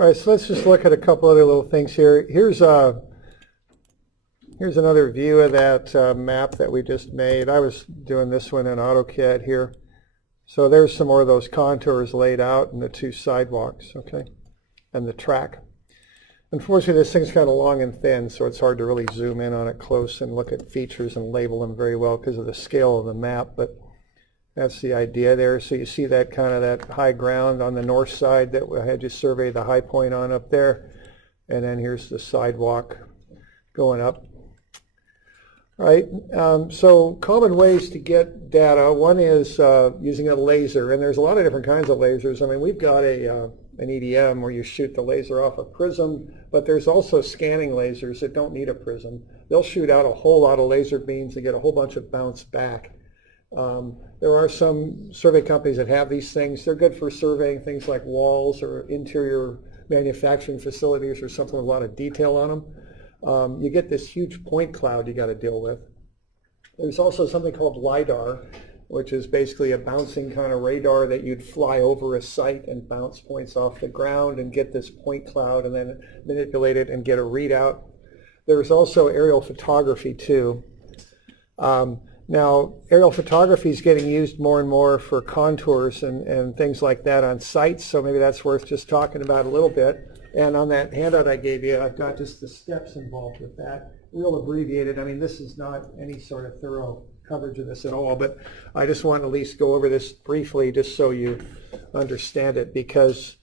All right, so let's just look at a couple other little things here. Here's another view of that map that we just made. I was doing this one in AutoCAD here. So there's some more of those contours laid out and the two sidewalks, okay, and the track. Unfortunately, this thing's kind of long and thin, so it's hard to really zoom in on it close and look at features and label them very well because of the scale of the map, but that's the idea there. So you see that kind of that high ground on the north side that I had you survey the high point on up there, and then here's the sidewalk going up. All right, so common ways to get data. One is using a laser, and there's a lot of different kinds of lasers. I mean, we've got an EDM where you shoot the laser off a prism, but there's also scanning lasers that don't need a prism. They'll shoot out a whole lot of laser beams and get a whole bunch of bounce back. There are some survey companies that have these things. They're good for surveying things like walls or interior manufacturing facilities or something with a lot of detail on them. You get this huge point cloud you got to deal with. There's also something called LiDAR, which is basically a bouncing kind of radar that you'd fly over a site and bounce points off the ground and get this point cloud and then manipulate it and get a readout. There's also aerial photography too. Now, aerial photography is getting used more and more for contours and things like that on sites, so maybe that's worth just talking about a little bit. And on that handout I gave you, I've got just the steps involved with that, real abbreviated. I mean, this is not any sort of thorough coverage of this at all, but I just want to at least go over this briefly just so you understand it, because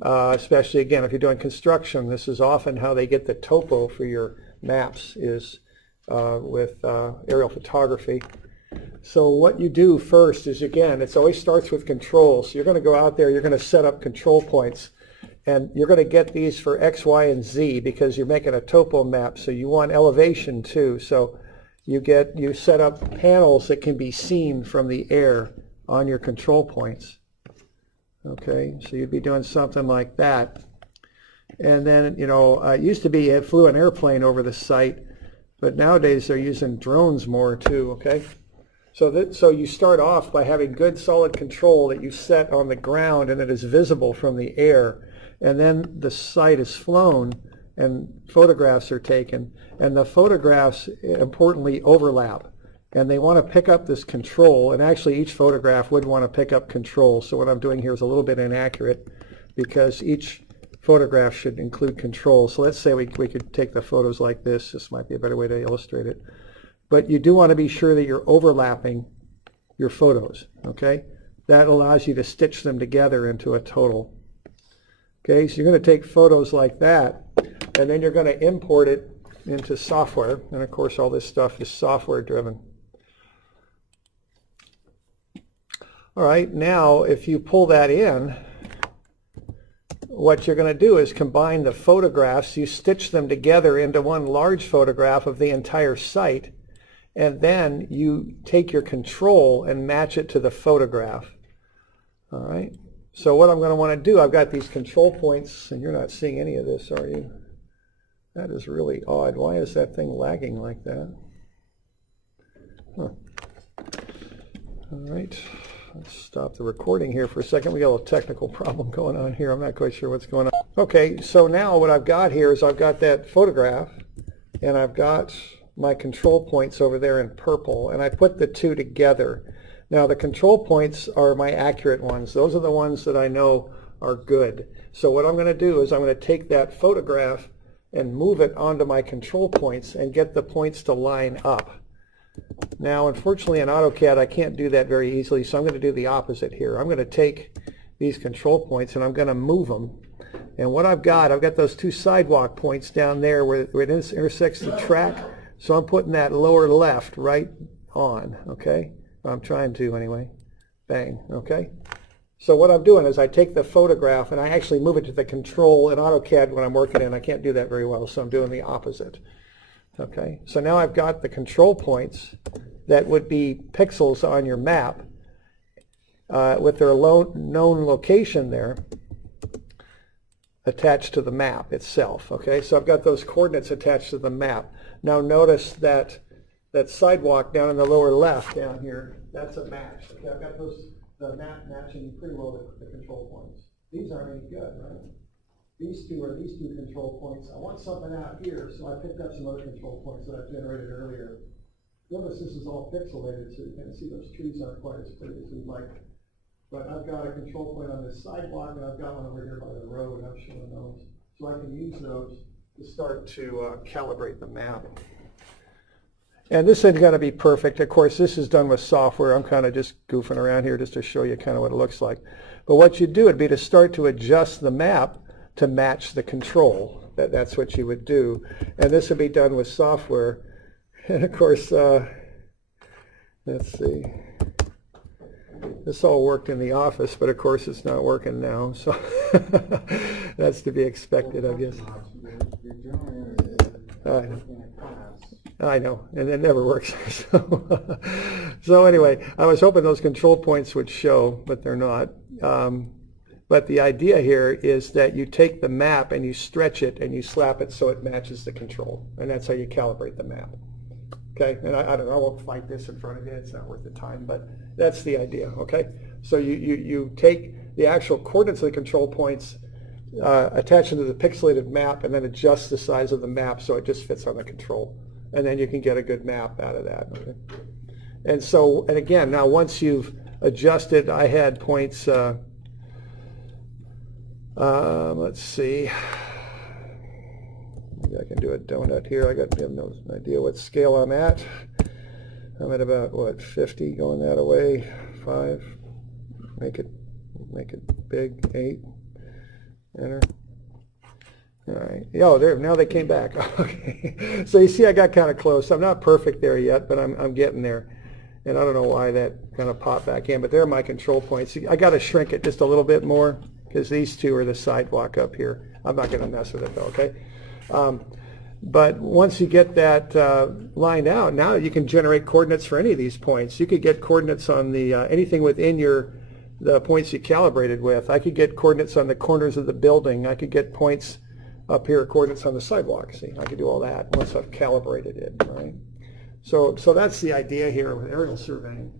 especially, again, if you're doing construction, this is often how they get the topo for your maps is with aerial photography. So what you do first is, again, it always starts with control. So you're going to go out there, you're going to set up control points. And you're going to get these for X, Y, and Z because you're making a topo map. So you want elevation too. So you set up panels that can be seen from the air on your control points. Okay, so you'd be doing something like that. And then, you know, it used to be it flew an airplane over the site, but nowadays they're using drones more too, okay? So you start off by having good solid control that you set on the ground and it is visible from the air. And then the site is flown and photographs are taken, and the photographs importantly overlap, and they want to pick up this control, and actually each photograph would want to pick up control. So what I'm doing here is a little bit inaccurate because each photograph should include control. So let's say we could take the photos like this. This might be a better way to illustrate it. But you do want to be sure that you're overlapping your photos, okay? That allows you to stitch them together into a total. Okay, so you're going to take photos like that, and then you're going to import it into software. And of course, all this stuff is software driven. All right, now if you pull that in, what you're going to do is combine the photographs. You stitch them together into one large photograph of the entire site, and then you take your control and match it to the photograph. All right. So what I'm going to want to do, I've got these control points, and you're not seeing any of this, are you? That is really odd. Why is that thing lagging like that? Huh. All right, let's stop the recording here for a second. We got a little technical problem going on here. I'm not quite sure what's going on. Okay, so now what I've got here is I've got that photograph, and I've got my control points over there in purple, and I put the two together. Now the control points are my accurate ones. Those are the ones that I know are good. So what I'm going to do is I'm going to take that photograph and move it onto my control points and get the points to line up. Now unfortunately in AutoCAD I can't do that very easily, so I'm going to do the opposite here. I'm going to take these control points and I'm going to move them. And what I've got those two sidewalk points down there where it intersects the track. So I'm putting that lower left right on, okay? I'm trying to anyway. Bang, okay? So what I'm doing is I take the photograph and I actually move it to the control in AutoCAD when I'm working in. I can't do that very well, so I'm doing the opposite. Okay, so now I've got the control points that would be pixels on your map with their known location there attached to the map itself. Okay, so I've got those coordinates attached to the map. Now notice that sidewalk down in the lower left down here, that's a match. Okay, I've got the map matching pretty well the control points. These aren't any good, right? these two are these two control points. I want something out here, so I picked up some other control points that I generated earlier. Notice this is all pixelated, so you can see those trees aren't quite as pretty as you'd like. But I've got a control point on this sidewalk, and I've got one over here by the road. I'm showing those. So I can use those to start to calibrate the map. And this isn't going to be perfect. Of course, this is done with software. I'm kind of just goofing around here just to show you kind of what it looks like. But what you do would be to start to adjust the map to match the control. That's what you would do. And this would be done with software. And of course, let's see. This all worked in the office, but of course it's not working now. So that's to be expected, I guess. I know, and it never works. So anyway, I was hoping those control points would show, but they're not. But the idea here is that you take the map and you stretch it and you slap it so it matches the control. And that's how you calibrate the map. Okay, and I don't know, I won't fight this in front of you, it's not worth the time, but that's the idea, okay? So you take the actual coordinates of the control points, attach them to the pixelated map, and then adjust the size of the map so it just fits on the control. And then you can get a good map out of that, okay? And so, and again, now once you've adjusted, I had points, let's see. Maybe I can do a donut here. I got no idea what scale I'm at. I'm at about, what, 50 going that way, 5. Make it big, 8. Enter. All right. Oh, there. Now they came back. Okay. So you see, I got kind of close. I'm not perfect there yet, but I'm getting there. And I don't know why that kind of popped back in, but there are my control points. I got to shrink it just a little bit more because these two are the sidewalk up here. I'm not going to mess with it though. Okay. But once you get that lined out, now you can generate coordinates for any of these points. You could get coordinates on the anything within the points you calibrated with. I could get coordinates on the corners of the building. I could get points up here, coordinates on the sidewalk. See, I could do all that once I've calibrated it, right? So that's the idea here with aerial surveying.